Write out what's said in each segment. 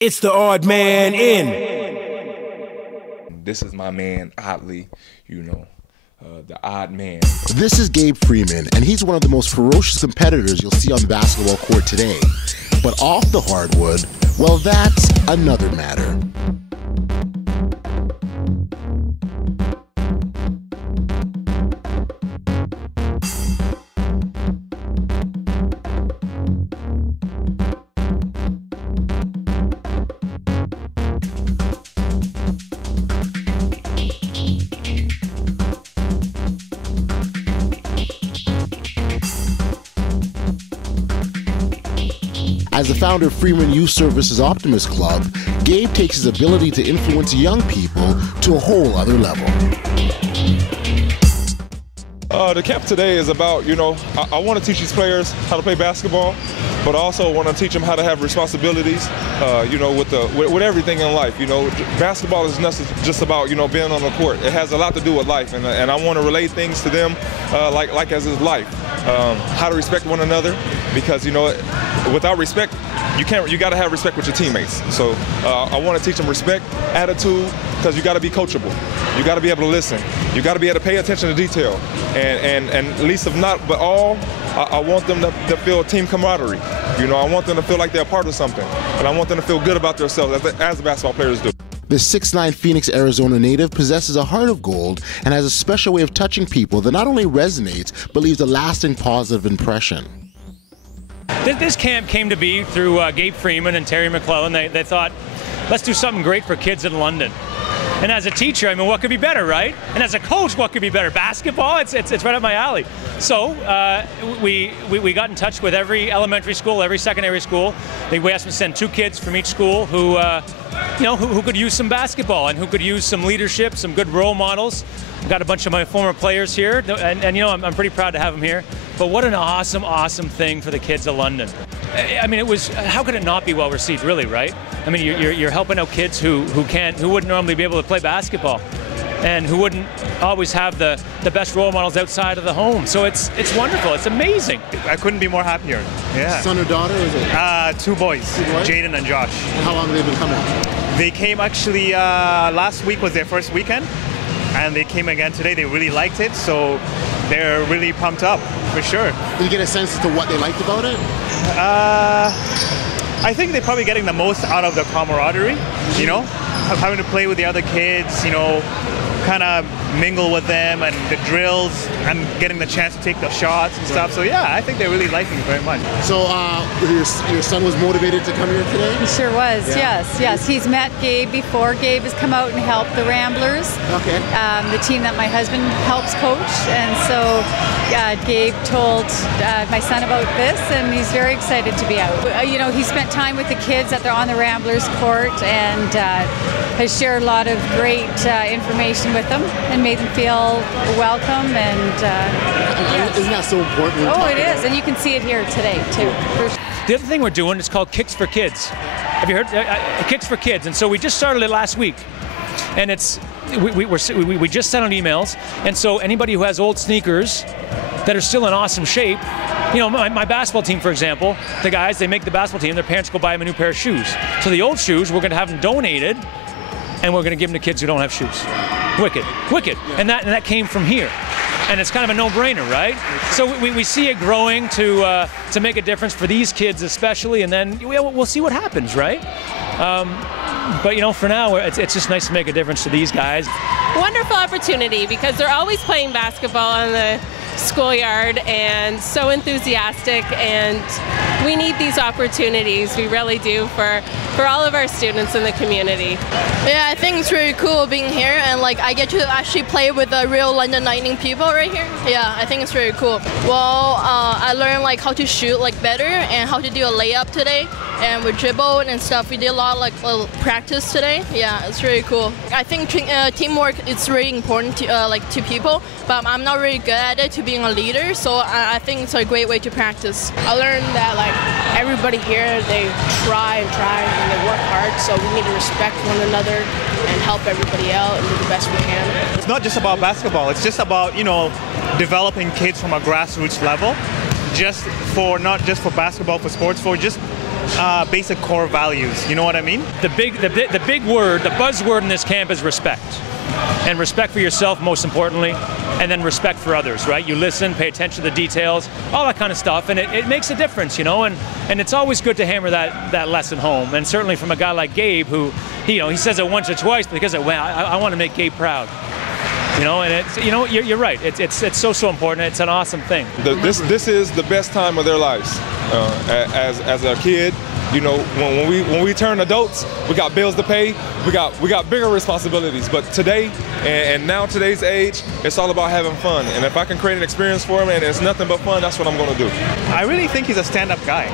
It's the odd man in. This is my man, Oddly, the odd man. This is Gabe Freeman, and he's one of the most ferocious competitors you'll see on the basketball court today. But off the hardwood, well, that's another matter. As the founder of Freeman Youth Services Optimist Club, Gabe takes his ability to influence young people to a whole other level. The camp today is about, I want to teach these players how to play basketball, but I also want to teach them how to have responsibilities, with everything in life. Basketball is not just about, being on the court. It has a lot to do with life, and I want to relate things to them like as is life. How to respect one another, because, without respect, you got to have respect with your teammates. So I want to teach them respect, attitude, because you got to be coachable. You got to be able to listen. You got to be able to pay attention to detail. And least of not, but all, I want them to feel team camaraderie. I want them to feel like they're a part of something. And I want them to feel good about themselves, as the basketball players do. The 6'9" Phoenix, Arizona native possesses a heart of gold and has a special way of touching people that not only resonates, but leaves a lasting positive impression. This camp came to be through Gabe Freeman and Terry McClellan. They thought, let's do something great for kids in London. And as a teacher, what could be better, right? And as a coach, what could be better? Basketball, it's right up my alley. So we got in touch with every elementary school, every secondary school. We asked them to send 2 kids from each school who could use some basketball and who could use some leadership, some good role models. I've got a bunch of my former players here, and I'm pretty proud to have them here. But what an awesome, awesome thing for the kids of London. It was, how could it not be well received, really, right? You're helping out kids who wouldn't normally be able to play basketball, and who wouldn't always have the best role models outside of the home. So it's wonderful. It's amazing. I couldn't be more happier. Yeah. Son or daughter, is it? 2 boys, Jaden and Josh. And how long have they been coming? They came actually, last week was their first weekend, and they came again today. They really liked it, so they're really pumped up, for sure. Did you get a sense as to what they liked about it? I think they're probably getting the most out of the camaraderie, having to play with the other kids, kind of mingle with them, and the drills, and getting the chance to take the shots and stuff. So yeah, I think they're really liking it very much. So your son was motivated to come here today? He sure was, yes. He's met Gabe before. Gabe has come out and helped the Ramblers, the team that my husband helps coach. And so Gabe told my son about this, and he's very excited to be out. He spent time with the kids on the Ramblers court, and has shared a lot of great information with them and made them feel welcome. And isn't that so important? Oh, it is, and you can see it here today too. The other thing we're doing is called Kicks for Kids. Have you heard? Kicks for Kids, and so we just started it last week, and we just sent out emails, and so anybody who has old sneakers that are still in awesome shape. My basketball team, for example, the guys, they make the basketball team, their parents go buy them a new pair of shoes. So the old shoes, we're going to have them donated, and we're going to give them to kids who don't have shoes. Wicked. Yeah. And that came from here. And it's kind of a no-brainer, right? So we see it growing to make a difference for these kids especially, and then we'll see what happens, right? But for now, it's just nice to make a difference to these guys. Wonderful opportunity, because they're always playing basketball on the schoolyard and so enthusiastic, and we need these opportunities, we really do, for all of our students in the community. Yeah, I think it's really cool being here, and I get to actually play with the real London Lightning people right here. Yeah, I think it's really cool. Well, I learned how to shoot better, and how to do a layup today, and with dribble and stuff. We did a lot of practice today. Yeah, it's really cool. I think teamwork is really important to people, but I'm not really good at it, to being a leader, so I think it's a great way to practice. I learned that everybody here, they try and they work hard, so we need to respect one another and help everybody out and do the best we can. It's not just about basketball, it's just about, developing kids from a grassroots level, not just for basketball, for sports, for just basic core values. You know what I mean? The big word, the buzzword in this camp is respect. And respect for yourself, most importantly, and then respect for others, right? You listen, pay attention to the details, all that kind of stuff, and it makes a difference, you know, and it's always good to hammer that lesson home, and certainly from a guy like Gabe who, you know, he says it once or twice because I want to make Gabe proud. You know, and it's, you know, you're right. It's so important. It's an awesome thing. This is the best time of their lives. As a kid, you know, when we turn adults, we got bills to pay. We got bigger responsibilities. But today, and now today's age, it's all about having fun. And if I can create an experience for them and it's nothing but fun, that's what I'm going to do. I really think he's a stand-up guy.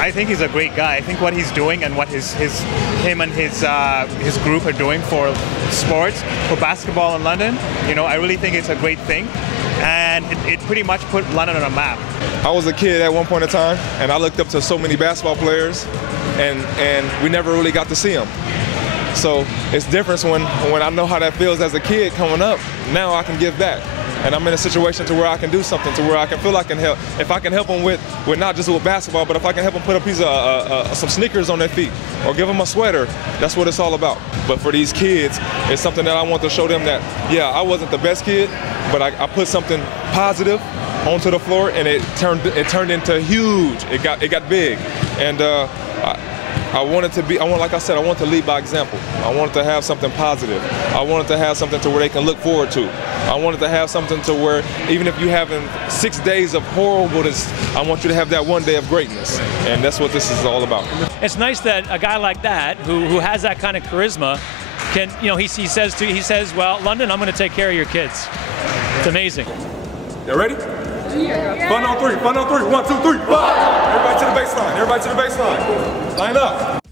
I think he's a great guy. I think what he's doing and what him and his group are doing for sports, for basketball in London, you know, I really think it's a great thing. And it pretty much put London on a map. I was a kid at one point in time, and I looked up to so many basketball players, and we never really got to see them. So it's different when I know how that feels as a kid coming up. Now I can give back. And I'm in a situation to where I can do something, to where I can feel I can help. If I can help them with not just with basketball, but if I can help them put a piece of some sneakers on their feet or give them a sweater, that's what it's all about. But for these kids, it's something that I want to show them that, yeah, I wasn't the best kid, but I put something positive onto the floor, and it turned into huge. It got big, and I wanted to be. Like I said, I want to lead by example. I wanted to have something positive. I wanted to have something to where they can look forward to. I wanted to have something to where even if you're having 6 days of horribleness, I want you to have that one day of greatness, and that's what this is all about. It's nice that a guy like that, who has that kind of charisma, can, you know, he says, well, London, I'm going to take care of your kids. It's amazing. You ready? Fun on three. 1, 2, 3, 5. Everybody to the baseline. Everybody to the baseline. Line up.